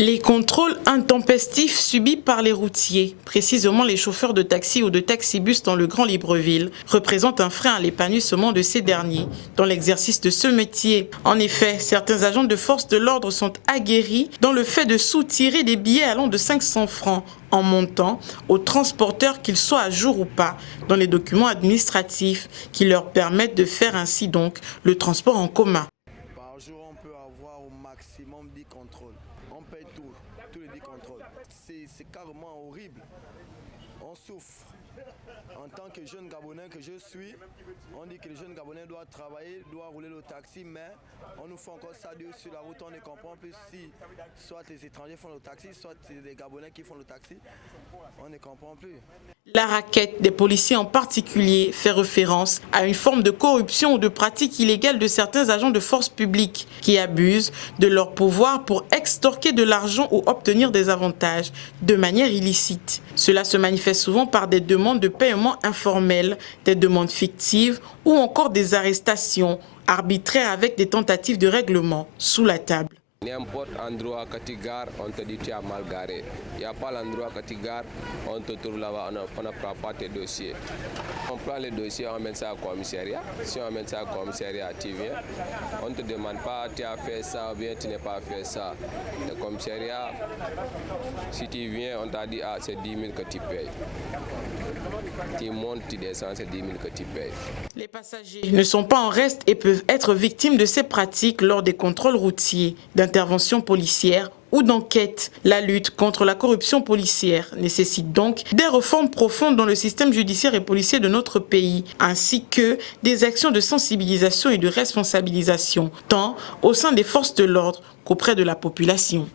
Les contrôles intempestifs subis par les routiers, précisément les chauffeurs de taxi ou de taxibus dans le Grand Libreville, représentent un frein à l'épanouissement de ces derniers dans l'exercice de ce métier. En effet, certains agents de force de l'ordre sont aguerris dans le fait de soutirer des billets allant de 500 francs en montant aux transporteurs, qu'ils soient à jour ou pas, dans les documents administratifs qui leur permettent de faire ainsi donc le transport en commun. Par jour, on peut avoir au maximum 10 contrôles. On paye tous les 10 contrôles. C'est carrément horrible. On souffre. En tant que jeune Gabonais que je suis, on dit que le jeune Gabonais doit travailler, doit rouler le taxi, mais on nous fait encore ça sur la route, on ne comprend plus si soit les étrangers font le taxi, soit les Gabonais qui font le taxi, on ne comprend plus. La raquette des policiers en particulier fait référence à une forme de corruption ou de pratique illégale de certains agents de force publique qui abusent de leur pouvoir pour extorquer de l'argent ou obtenir des avantages de manière illicite. Cela se manifeste souvent par des demandes de paiement informelles, des demandes fictives ou encore des arrestations arbitraires avec des tentatives de règlement sous la table. N'importe endroit que tu gares, on te dit tu as mal garé. Il n'y a pas l'endroit que tu gares, on te trouve là-bas, on ne prend pas tes dossiers. On prend les dossiers, on met ça au commissariat. Si on met ça au commissariat, tu viens. On ne te demande pas tu as fait ça ou bien tu n'as pas fait ça. Le commissariat, si tu viens, on t'a dit ah, c'est 10 000 que tu payes. Tu montes, tu descends, c'est 10 000 que tu payes. Les passagers ne sont pas en reste et peuvent être victimes de ces pratiques lors des contrôles routiers, d'interventions policières ou d'enquêtes. La lutte contre la corruption policière nécessite donc des réformes profondes dans le système judiciaire et policier de notre pays, ainsi que des actions de sensibilisation et de responsabilisation, tant au sein des forces de l'ordre qu'auprès de la population.